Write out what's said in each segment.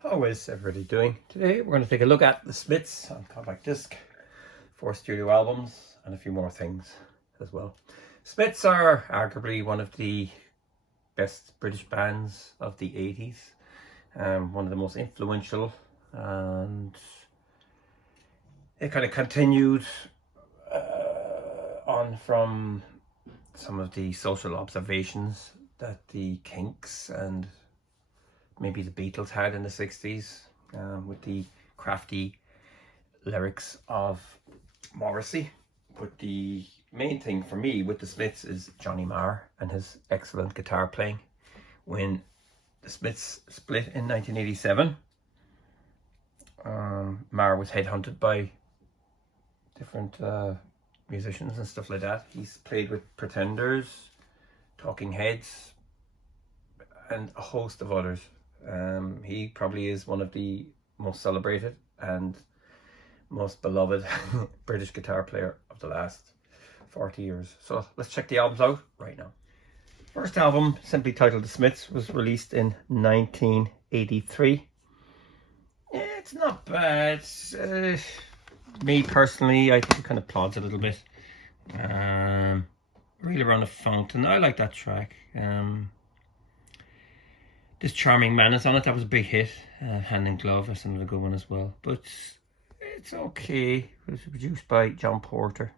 How is everybody doing? Today we're going to take a look at the Smiths on compact disc, 4 studio albums and a few more things as well. Smiths are arguably one of the best British bands of the 80s, one of the most influential, and it kind of continued on from some of the social observations that the Kinks and maybe the Beatles had in the 60s, with the crafty lyrics of Morrissey. But the main thing for me with the Smiths is Johnny Marr and his excellent guitar playing. When the Smiths split in 1987, Marr was headhunted by different musicians and stuff like that. He's played with Pretenders, Talking Heads, and a host of others. He probably is one of the most celebrated and most beloved British guitar player of the last 40 years. So let's check the albums out right now. First album, simply titled The Smiths, was released in 1983. It's not bad. Me personally, I think it kind of plods a little bit. Reel Around the Fountain, I like that track. This Charming Man is on it. That was a big hit. Hand in Glove, that's another good one as well. But it's okay. It was produced by John Porter.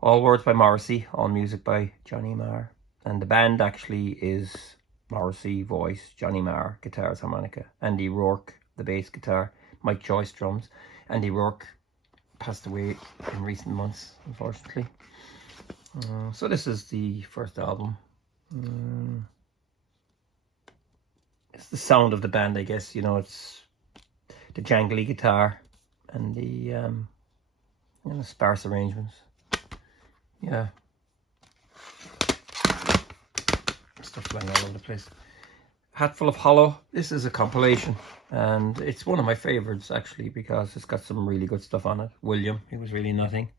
All words by Morrissey. All music by Johnny Marr. And the band actually is Morrissey, voice, Johnny Marr, guitars, harmonica, Andy Rourke, the bass guitar, Mike Joyce, drums. Andy Rourke passed away in recent months, unfortunately. So this is the first album. It's the sound of the band, I guess. You know, it's the jangly guitar and the sparse arrangements. Yeah, stuff flying all over the place. Hatful of Hollow. This is a compilation, and it's one of my favorites actually because it's got some really good stuff on it. William, it was really nothing.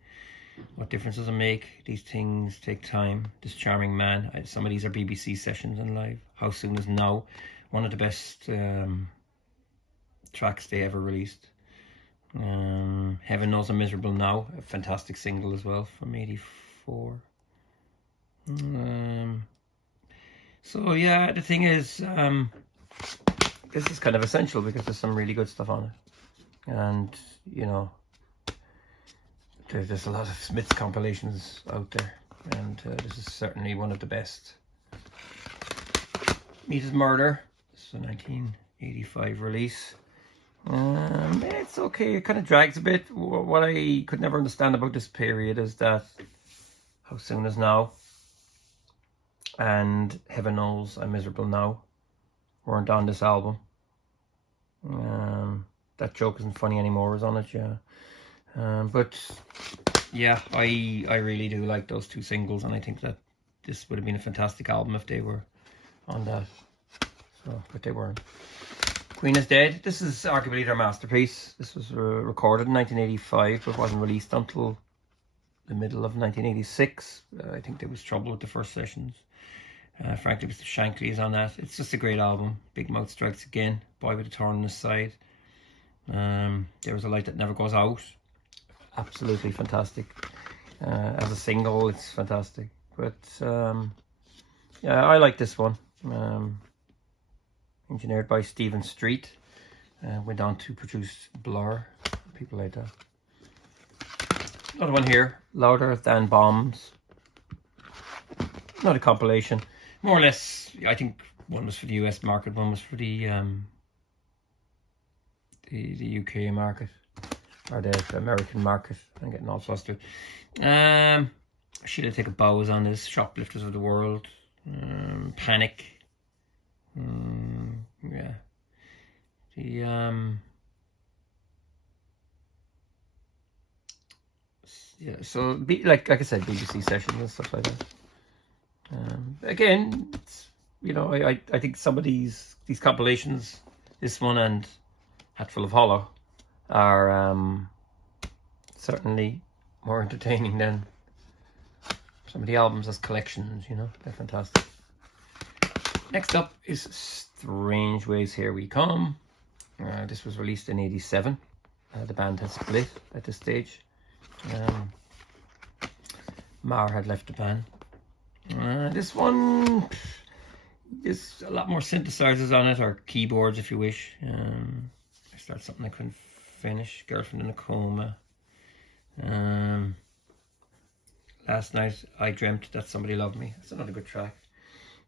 What difference does it make? These things take time. This Charming Man. Some of these are BBC sessions and live. How Soon Is Now. One of the best tracks they ever released. Heaven Knows I'm Miserable Now, a fantastic single as well from '84. So yeah, the thing is, this is kind of essential because there's some really good stuff on it, and you know, there's a lot of Smiths compilations out there, and this is certainly one of the best. Meat is Murder. It's a 1985 release. It's okay. It kind of drags a bit. What I could never understand about this period is that How Soon Is Now and Heaven Knows I'm Miserable Now weren't on this album. That Joke Isn't Funny Anymore is on it, yeah. But yeah, I really do like those two singles, and I think that this would have been a fantastic album if they were on that. So, but they weren't. Queen is Dead. This is arguably their masterpiece. This was recorded in 1985, but wasn't released until the middle of 1986. I think there was trouble with the first sessions. Frankly, Mr. Shankly is on that. It's just a great album. Big Mouth Strikes Again. Boy with a Thorn in His Side. There Was a Light That Never Goes Out. Absolutely fantastic. As a single, it's fantastic. But yeah, I like this one. Engineered by Stephen Street. Went on to produce Blur. People like that. Another one here. Louder Than Bombs. Not a compilation. More or less, I think one was for the US market, one was for the UK market. Or the American market. I'm getting all flustered. She'll Take a Bow is on this. Shoplifters of the World. Panic. Yeah. The yeah. So like I said, BBC sessions and stuff like that. Again, it's, you know, I think some of these compilations, this one and Hatful of Hollow, are certainly more entertaining than some of the albums as collections. You know, they're fantastic. Next up is Strange Ways Here We Come. This was released in '87. The band had split at this stage. Mar had left the band. This one, there's a lot more synthesizers on it, or keyboards if you wish. I started something I couldn't finish, Girlfriend in a Coma. Last Night I Dreamt That Somebody Loved Me. That's another good track.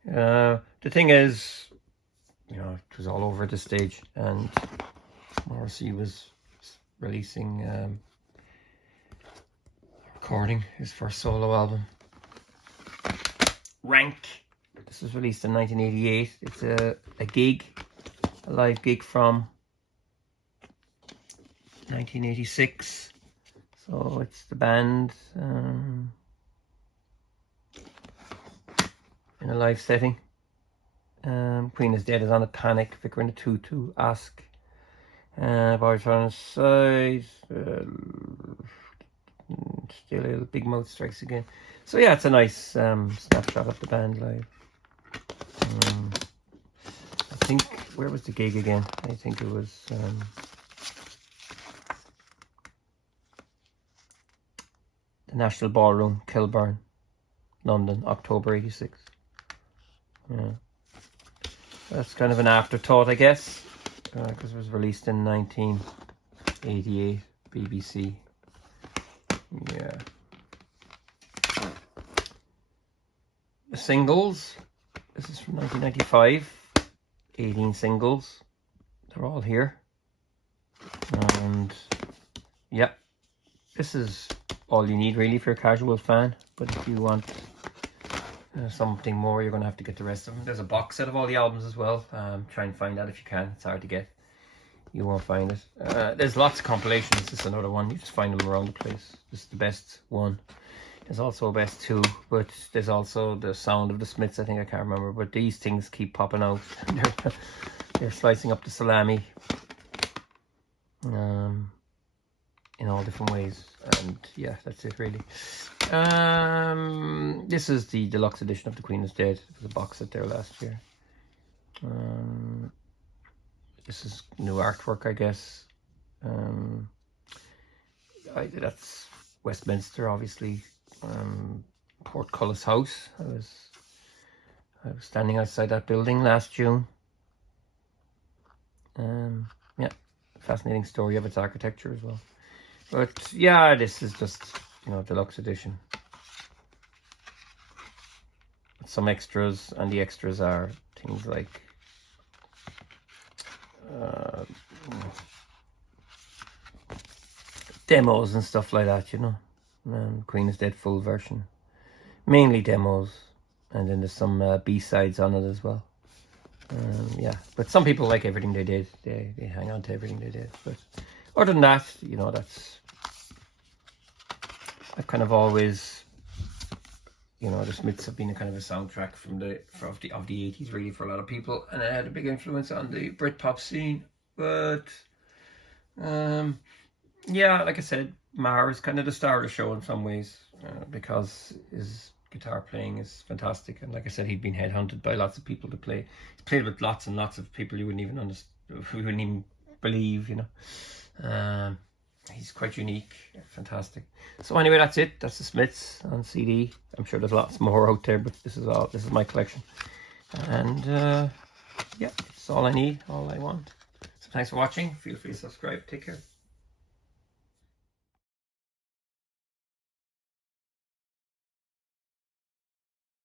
The thing is, you know, it was all over at this stage, and Morrissey was releasing, recording his first solo album. Rank. This was released in 1988. It's a gig, a live gig from 1986. So it's the band in a live setting. Queen is Dead is on it. Panic. Vicar in a Tutu. Ask. Boys on his side. Still a Big Mouth Strikes Again. So yeah, it's a nice snapshot of the band live. I think, where was the gig again? I think it was the National Ballroom, Kilburn, London, October '86. Yeah, that's kind of an afterthought, I guess, because it was released in 1988, BBC. Yeah. The singles, this is from 1995, 18 singles, they're all here, and yeah, this is all you need really for a casual fan. But if you want something more, you're going to have to get the rest of them. There's a box set of all the albums as well. Try and find that if you can. It's hard to get. You won't find it. There's lots of compilations. This is another one. You just find them around the place. This is the best one. There's also a best two, but there's also the Sound of the Smiths. I think, I can't remember, but these things keep popping out. They're slicing up the salami in all different ways, and yeah, that's it really. This is the deluxe edition of The Queen is Dead. There was a box set there last year. This is new artwork, I guess. That's Westminster, obviously. Portcullis House. I was standing outside that building last June. Yeah, fascinating story of its architecture as well. But yeah, this is just, you know, deluxe edition. Some extras, and the extras are things like demos and stuff like that, you know. Queen is Dead full version, mainly demos, and then there's some B-sides on it as well. Yeah, but some people like everything they did. They hang on to everything they did. But other than that, you know, I've kind of always, you know, the Smiths have been a kind of a soundtrack of the 80s really for a lot of people, and it had a big influence on the Britpop scene. But yeah, like I said, Mar is kind of the star of the show in some ways, because his guitar playing is fantastic, and like I said, he'd been headhunted by lots of people to play. He's played with lots and lots of people you wouldn't even understand, who wouldn't even believe, you know. He's quite unique, fantastic. So anyway, that's it. That's the Smiths on CD. I'm sure there's lots more out there, but this is my collection, and yeah, it's all I need, all I want. So thanks for watching. Feel free to subscribe. Take care.